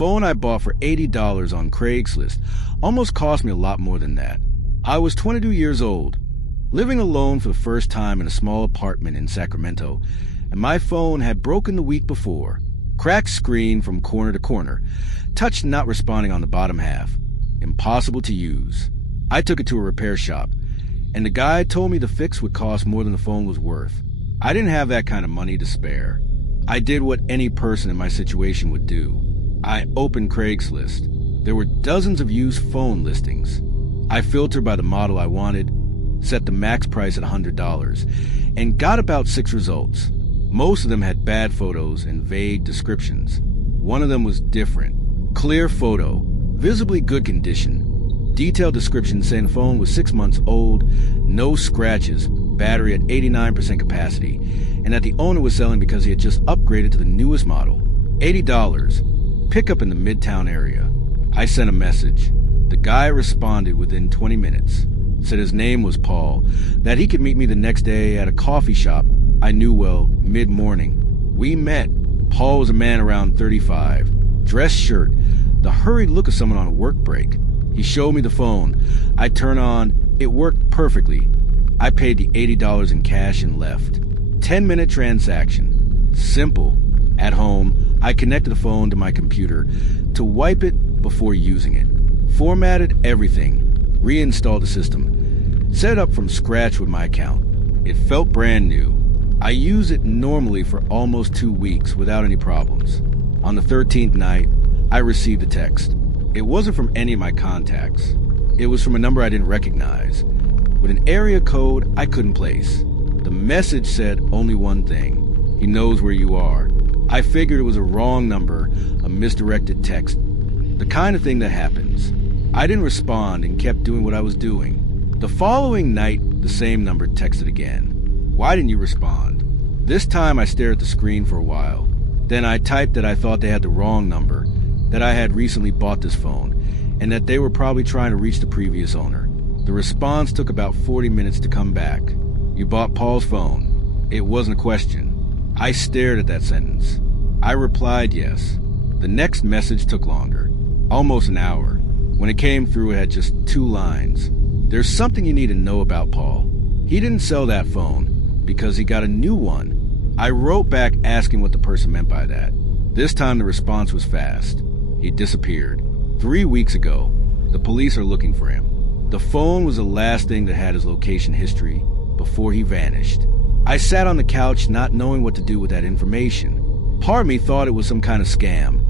phone I bought for $80 on Craigslist almost cost me a lot more than that. I was 22 years old, living alone for the first time in a small apartment in Sacramento, and my phone had broken the week before. Cracked screen from corner to corner, touch not responding on the bottom half. Impossible to use. I took it to a repair shop, and the guy told me the fix would cost more than the phone was worth. I didn't have that kind of money to spare. I did what any person in my situation would do. I opened Craigslist. There were dozens of used phone listings. I filtered by the model I wanted, set the max price at $100, and got about 6 results. Most of them had bad photos and vague descriptions. One of them was different. Clear photo, visibly good condition. Detailed description saying the phone was 6 months old, no scratches, battery at 89% capacity, and that the owner was selling because he had just upgraded to the newest model. $80, pickup in the Midtown area. I sent a message. The guy responded within 20 minutes. Said his name was Paul, that he could meet me the next day at a coffee shop I knew well, mid-morning. We met. Paul was a man around 35, dress shirt, the hurried look of someone on a work break. He showed me the phone. I turned on. It worked perfectly. I paid the $80 in cash and left. 10-minute transaction. Simple. At home, I connected the phone to my computer to wipe it before using it. Formatted everything. Reinstalled the system. Set it up from scratch with my account. It felt brand new. I used it normally for almost 2 weeks without any problems. On the 13th night, I received a text. It wasn't from any of my contacts. It was from a number I didn't recognize, with an area code I couldn't place. The message said only one thing: he knows where you are. I figured it was a wrong number, a misdirected text, the kind of thing that happens. I didn't respond and kept doing what I was doing. The following night, the same number texted again. Why didn't you respond? This time I stared at the screen for a while. Then I typed that I thought they had the wrong number, that I had recently bought this phone, and that they were probably trying to reach the previous owner. The response took about 40 minutes to come back. You bought Paul's phone. It wasn't a question. I stared at that sentence. I replied yes. The next message took longer, almost an hour. When it came through, it had just 2 lines. There's something you need to know about Paul. He didn't sell that phone because he got a new one. I wrote back asking what the person meant by that. This time the response was fast. He disappeared. 3 weeks ago. The police are looking for him. The phone was the last thing that had his location history before he vanished. I sat on the couch not knowing what to do with that information. Part of me thought it was some kind of scam.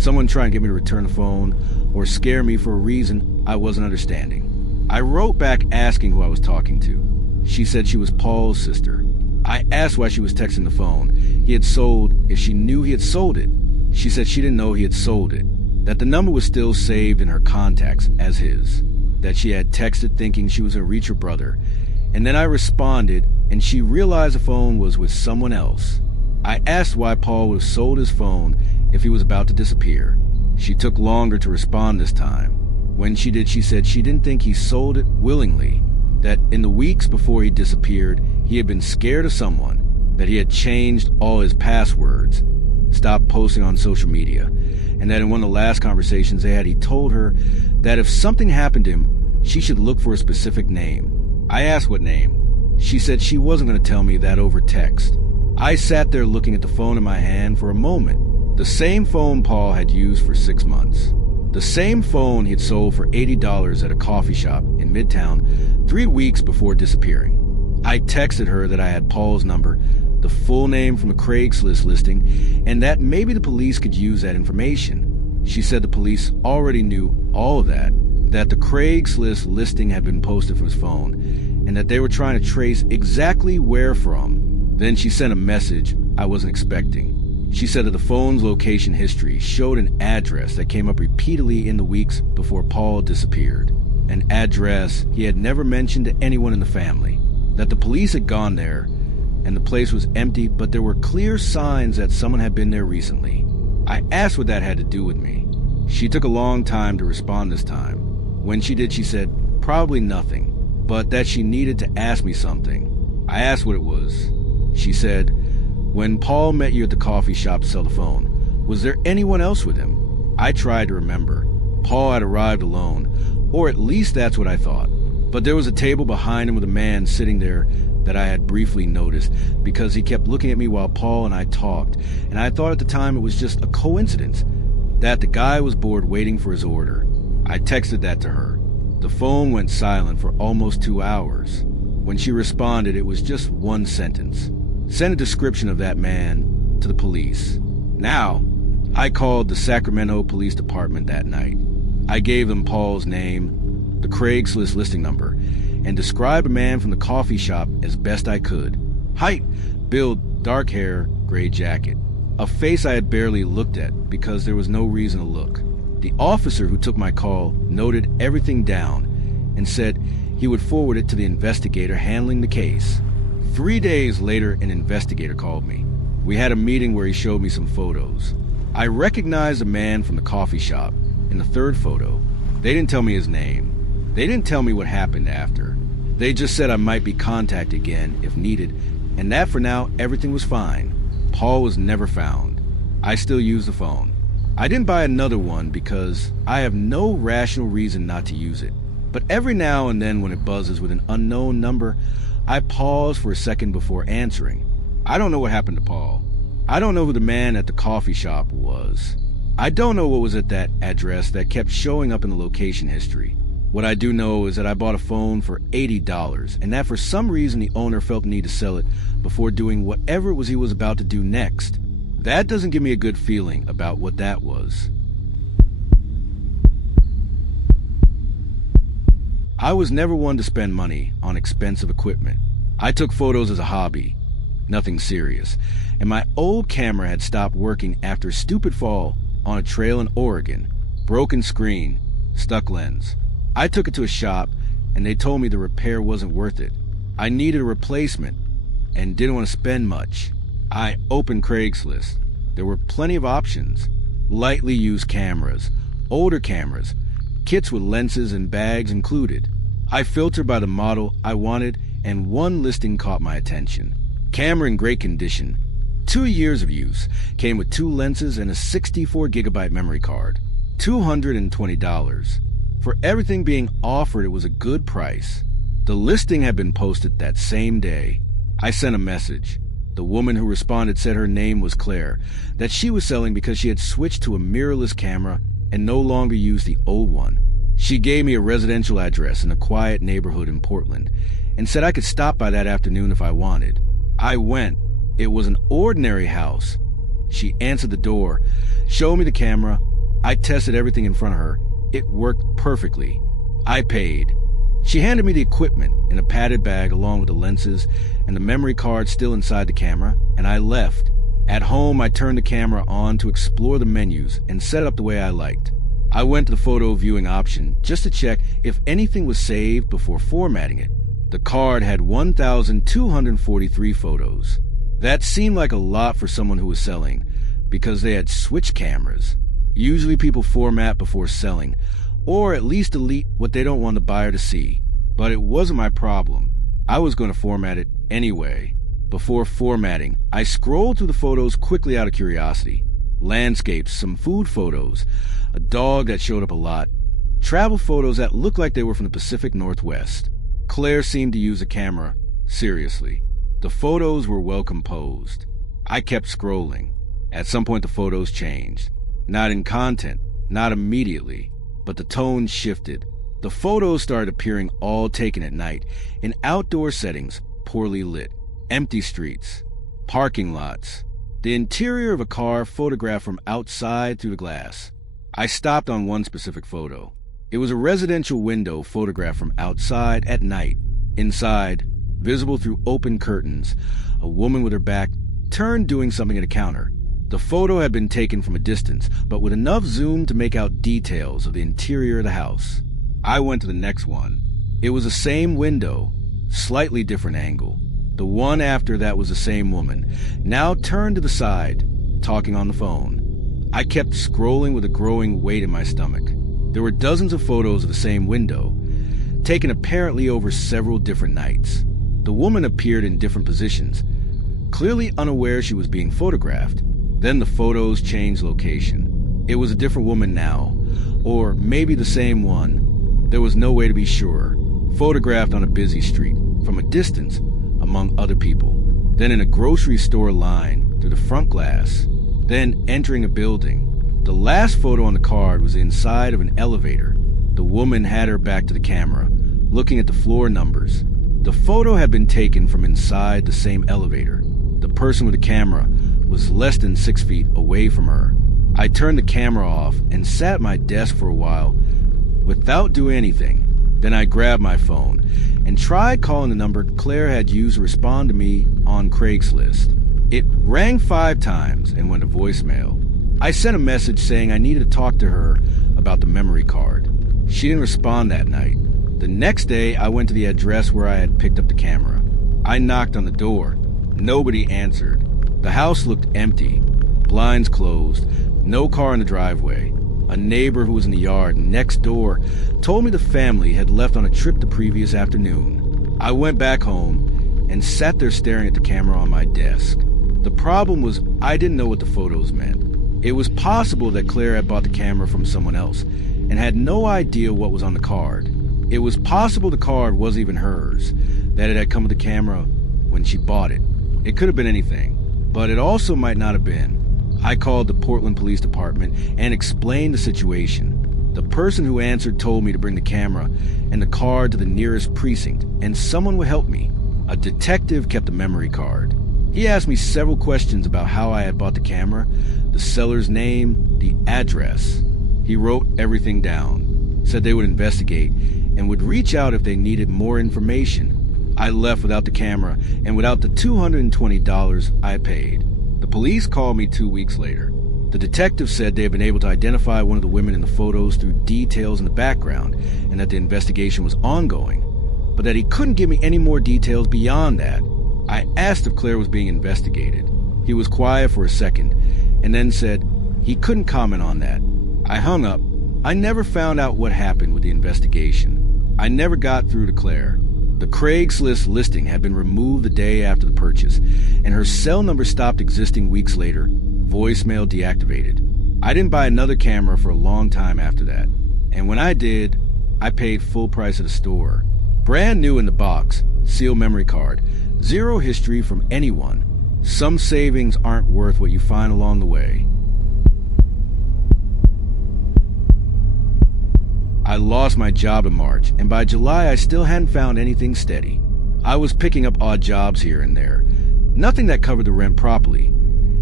Someone trying to get me to return the phone or scare me for a reason I wasn't understanding. I wrote back asking who I was talking to. She said she was Paul's sister. I asked why she was texting the phone if she knew he had sold it. She said she didn't know he had sold it, that the number was still saved in her contacts as his, that she had texted thinking she was going to reach her brother, and then I responded and she realized the phone was with someone else. I asked why Paul would have sold his phone if he was about to disappear. She took longer to respond this time. When she did, she said she didn't think he sold it willingly, that in the weeks before he disappeared, he had been scared of someone, that he had changed all his passwords, stopped posting on social media, and that in one of the last conversations they had, he told her that if something happened to him, she should look for a specific name. I asked what name. She said she wasn't going to tell me that over text. I sat there looking at the phone in my hand for a moment. The same phone Paul had used for 6 months. The same phone he had sold for $80 at a coffee shop in Midtown 3 weeks before disappearing. I texted her that I had Paul's number, the full name from the Craigslist listing, and that maybe the police could use that information. She said the police already knew all of that the Craigslist listing had been posted from his phone, and that they were trying to trace exactly where from. Then she sent a message I wasn't expecting. She said that the phone's location history showed an address that came up repeatedly in the weeks before Paul disappeared, an address he had never mentioned to anyone in the family, that the police had gone there, and the place was empty, but there were clear signs that someone had been there recently. I asked what that had to do with me. She took a long time to respond this time. When she did, she said, probably nothing, but that she needed to ask me something. I asked what it was. She said, when Paul met you at the coffee shop to sell the phone, was there anyone else with him? I tried to remember. Paul had arrived alone, or at least that's what I thought. But there was a table behind him with a man sitting there that I had briefly noticed because he kept looking at me while Paul and I talked, and I thought at the time it was just a coincidence that the guy was bored waiting for his order. I texted that to her. The phone went silent for almost 2 hours. When she responded, it was just one sentence. Send a description of that man to the police. Now, I called the Sacramento Police Department that night. I gave them Paul's name, the Craigslist listing number, and described a man from the coffee shop as best I could. Height, build, dark hair, gray jacket. A face I had barely looked at because there was no reason to look. The officer who took my call noted everything down and said he would forward it to the investigator handling the case. 3 days later, an investigator called me. We had a meeting where he showed me some photos. I recognized a man from the coffee shop in the third photo. They didn't tell me his name. They didn't tell me what happened after. They just said I might be contacted again if needed, and that for now, everything was fine. Paul was never found. I still use the phone. I didn't buy another one because I have no rational reason not to use it. But every now and then when it buzzes with an unknown number, I pause for a second before answering. I don't know what happened to Paul. I don't know who the man at the coffee shop was. I don't know what was at that address that kept showing up in the location history. What I do know is that I bought a phone for $80, and that for some reason the owner felt the need to sell it before doing whatever it was he was about to do next. That doesn't give me a good feeling about what that was. I was never one to spend money on expensive equipment. I took photos as a hobby, nothing serious, and my old camera had stopped working after a stupid fall on a trail in Oregon. Broken screen, stuck lens. I took it to a shop, and they told me the repair wasn't worth it. I needed a replacement, and didn't want to spend much. I opened Craigslist. There were plenty of options. Lightly used cameras, older cameras, kits with lenses and bags included. I filtered by the model I wanted, and one listing caught my attention. Camera in great condition. 2 years of use. Came with 2 lenses and a 64GB memory card. $220. For everything being offered, it was a good price. The listing had been posted that same day. I sent a message. The woman who responded said her name was Claire, that she was selling because she had switched to a mirrorless camera and no longer used the old one. She gave me a residential address in a quiet neighborhood in Portland and said I could stop by that afternoon if I wanted. I went. It was an ordinary house. She answered the door, showed me the camera. I tested everything in front of her. It worked perfectly. I paid. She handed me the equipment in a padded bag along with the lenses and the memory card still inside the camera, and I left. At home, I turned the camera on to explore the menus and set it up the way I liked. I went to the photo viewing option just to check if anything was saved before formatting it. The card had 1,243 photos. That seemed like a lot for someone who was selling, because they had switch cameras. Usually people format before selling, or at least delete what they don't want the buyer to see. But it wasn't my problem. I was going to format it anyway. Before formatting, I scrolled through the photos quickly out of curiosity. Landscapes, some food photos, a dog that showed up a lot, travel photos that looked like they were from the Pacific Northwest. Claire seemed to use the camera seriously. The photos were well composed. I kept scrolling. At some point the photos changed. Not in content, not immediately, but the tone shifted. The photos started appearing all taken at night, in outdoor settings, poorly lit, empty streets, parking lots, the interior of a car photographed from outside through the glass. I stopped on one specific photo. It was a residential window photographed from outside at night. Inside, visible through open curtains, a woman with her back turned doing something at a counter. The photo had been taken from a distance, but with enough zoom to make out details of the interior of the house. I went to the next one. It was the same window, slightly different angle. The one after that was the same woman, now turned to the side, talking on the phone. I kept scrolling with a growing weight in my stomach. There were dozens of photos of the same window, taken apparently over several different nights. The woman appeared in different positions, clearly unaware she was being photographed. Then the photos changed location. It was a different woman now, or maybe the same one. There was no way to be sure. Photographed on a busy street, from a distance, among other people. Then in a grocery store line, through the front glass. Then entering a building. The last photo on the card was inside of an elevator. The woman had her back to the camera, looking at the floor numbers. The photo had been taken from inside the same elevator. The person with the camera was less than 6 feet away from her. I turned the camera off and sat at my desk for a while without doing anything. Then I grabbed my phone and tried calling the number Claire had used to respond to me on Craigslist. It rang 5 times and went to voicemail. I sent a message saying I needed to talk to her about the memory card. She didn't respond that night. The next day, I went to the address where I had picked up the camera. I knocked on the door. Nobody answered. The house looked empty. Blinds closed. No car in the driveway. A neighbor who was in the yard next door told me the family had left on a trip the previous afternoon. I went back home and sat there staring at the camera on my desk. The problem was I didn't know what the photos meant. It was possible that Claire had bought the camera from someone else and had no idea what was on the card. It was possible the card wasn't even hers, that it had come with the camera when she bought it. It could have been anything, but it also might not have been. I called the Portland Police Department and explained the situation. The person who answered told me to bring the camera and the card to the nearest precinct, and someone would help me. A detective kept the memory card. He asked me several questions about how I had bought the camera, the seller's name, the address. He wrote everything down, said they would investigate, and would reach out if they needed more information. I left without the camera and without the $220 I paid. The police called me 2 weeks later. The detective said they had been able to identify one of the women in the photos through details in the background and that the investigation was ongoing, but that he couldn't give me any more details beyond that. I asked if Claire was being investigated. He was quiet for a second and then said he couldn't comment on that. I hung up. I never found out what happened with the investigation. I never got through to Claire. The Craigslist listing had been removed the day after the purchase, and her cell number stopped existing weeks later. Voicemail deactivated. I didn't buy another camera for a long time after that, and when I did, I paid full price at the store. Brand new in the box, sealed memory card, zero history from anyone. Some savings aren't worth what you find along the way. I lost my job in March, and by July I still hadn't found anything steady. I was picking up odd jobs here and there, nothing that covered the rent properly,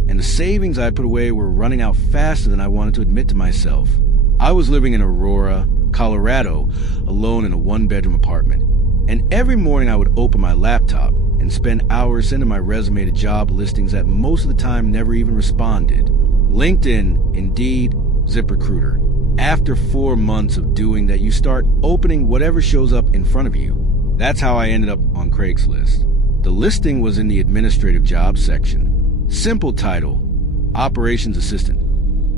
and the savings I put away were running out faster than I wanted to admit to myself. I was living in Aurora, Colorado, alone in a one-bedroom apartment, and every morning I would open my laptop and spend hours sending my resume to job listings that most of the time never even responded. LinkedIn, Indeed, ZipRecruiter. After 4 months of doing that, you start opening whatever shows up in front of you. That's how I ended up on Craigslist. The listing was in the administrative jobs section. Simple title, Operations Assistant.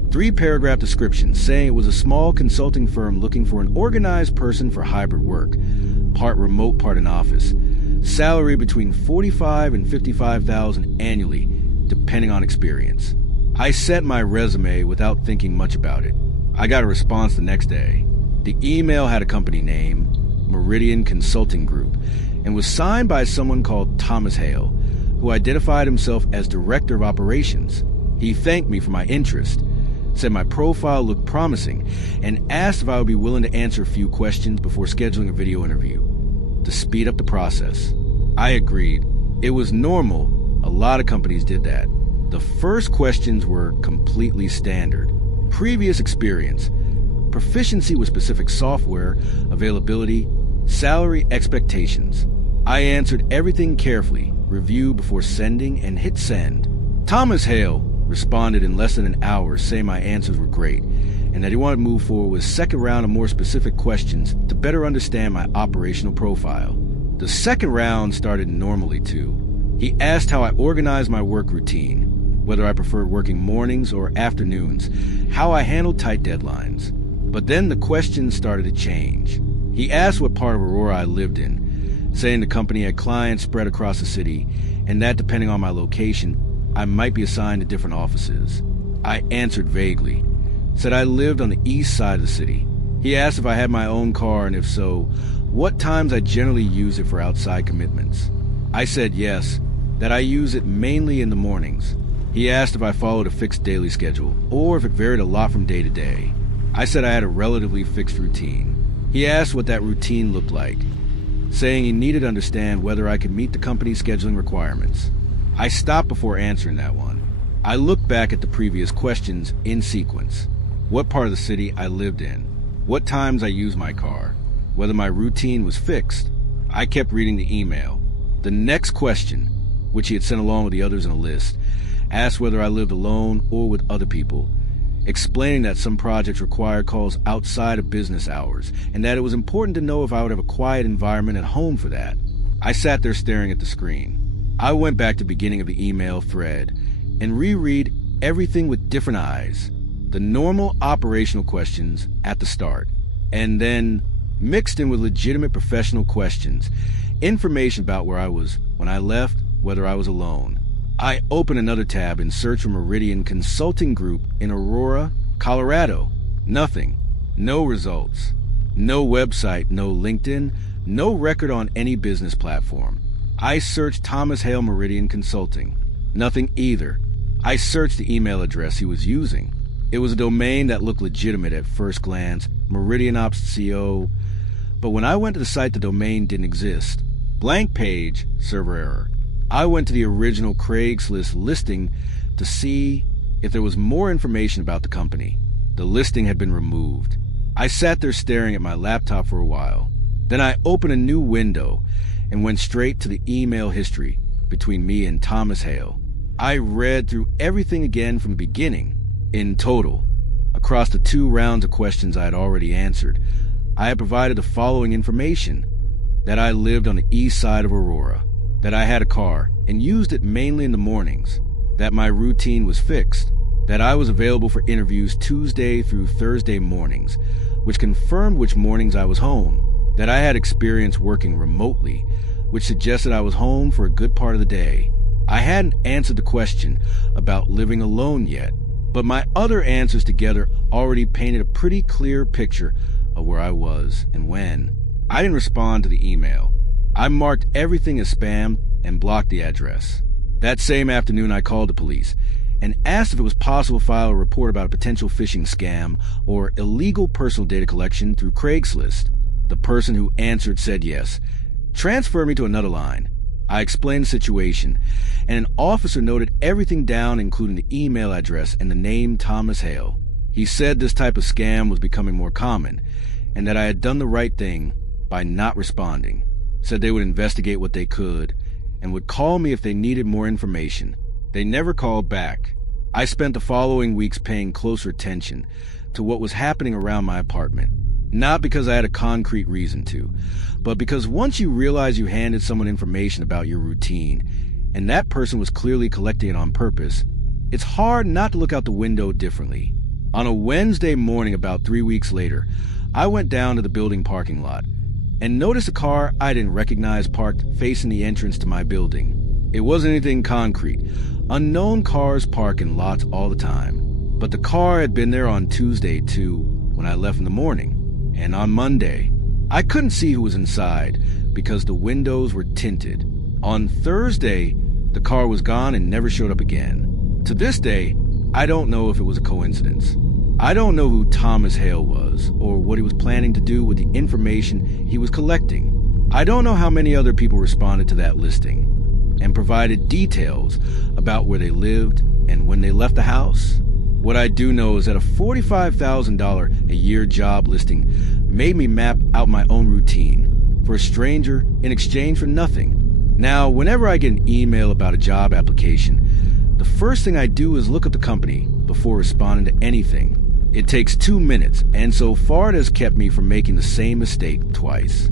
3-paragraph description saying it was a small consulting firm looking for an organized person for hybrid work, part remote, part in office. Salary between $45,000 and $55,000 annually, depending on experience. I sent my resume without thinking much about it. I got a response the next day. The email had a company name, Meridian Consulting Group, and was signed by someone called Thomas Hale, who identified himself as Director of Operations. He thanked me for my interest, said my profile looked promising, and asked if I would be willing to answer a few questions before scheduling a video interview to speed up the process. I agreed. It was normal. A lot of companies did that. The first questions were completely standard. Previous experience, proficiency with specific software, availability, salary expectations. I answered everything carefully, review before sending, and hit send. Thomas Hale responded in less than an hour saying my answers were great, and that he wanted to move forward with a second round of more specific questions to better understand my operational profile. The second round started normally too. He asked how I organized my work routine, whether I preferred working mornings or afternoons, how I handled tight deadlines. But then the questions started to change. He asked what part of Aurora I lived in, saying the company had clients spread across the city, and that depending on my location, I might be assigned to different offices. I answered vaguely, said I lived on the east side of the city. He asked if I had my own car, and if so, what times I generally use it for outside commitments. I said yes, that I use it mainly in the mornings. He asked if I followed a fixed daily schedule, or if it varied a lot from day to day. I said I had a relatively fixed routine. He asked what that routine looked like, saying he needed to understand whether I could meet the company's scheduling requirements. I stopped before answering that one. I looked back at the previous questions in sequence. What part of the city I lived in, what times I used my car, whether my routine was fixed. I kept reading the email. The next question, which he had sent along with the others in a list, asked whether I lived alone or with other people, explaining that some projects require calls outside of business hours, and that it was important to know if I would have a quiet environment at home for that. I sat there staring at the screen. I went back to the beginning of the email thread and reread everything with different eyes. The normal operational questions at the start, and then mixed in with legitimate professional questions, information about where I was when I left, whether I was alone. I opened another tab in search for Meridian Consulting Group in Aurora, Colorado. Nothing. No results. No website, no LinkedIn, no record on any business platform. I searched Thomas Hale Meridian Consulting. Nothing either. I searched the email address he was using. It was a domain that looked legitimate at first glance, MeridianOps.co, but when I went to the site, the domain didn't exist. Blank page, server error. I went to the original Craigslist listing to see if there was more information about the company. The listing had been removed. I sat there staring at my laptop for a while. Then I opened a new window and went straight to the email history between me and Thomas Hale. I read through everything again from the beginning. In total, across the 2 rounds of questions I had already answered, I had provided the following information: that I lived on the east side of Aurora, that I had a car and used it mainly in the mornings, that my routine was fixed, that I was available for interviews Tuesday through Thursday mornings, which confirmed which mornings I was home, that I had experience working remotely, which suggested I was home for a good part of the day. I hadn't answered the question about living alone yet, but my other answers together already painted a pretty clear picture of where I was and when. I didn't respond to the email. I marked everything as spam and blocked the address. That same afternoon, I called the police and asked if it was possible to file a report about a potential phishing scam or illegal personal data collection through Craigslist. The person who answered said yes. Transferred me to another line. I explained the situation, and an officer noted everything down, including the email address and the name Thomas Hale. He said this type of scam was becoming more common, and that I had done the right thing by not responding. Said they would investigate what they could, and would call me if they needed more information. They never called back. I spent the following weeks paying closer attention to what was happening around my apartment. Not because I had a concrete reason to, but because once you realize you handed someone information about your routine, and that person was clearly collecting it on purpose, it's hard not to look out the window differently. On a Wednesday morning about 3 weeks later, I went down to the building parking lot and noticed a car I didn't recognize parked facing the entrance to my building. It wasn't anything concrete. Unknown cars park in lots all the time, but the car had been there on Tuesday too when I left in the morning. And on Monday, I couldn't see who was inside because the windows were tinted. On Thursday, the car was gone and never showed up again. To this day, I don't know if it was a coincidence. I don't know who Thomas Hale was or what he was planning to do with the information he was collecting. I don't know how many other people responded to that listing and provided details about where they lived and when they left the house. What I do know is that a $45,000 a year job listing made me map out my own routine for a stranger in exchange for nothing. Now, whenever I get an email about a job application, the first thing I do is look up the company before responding to anything. It takes 2 minutes, and so far it has kept me from making the same mistake twice.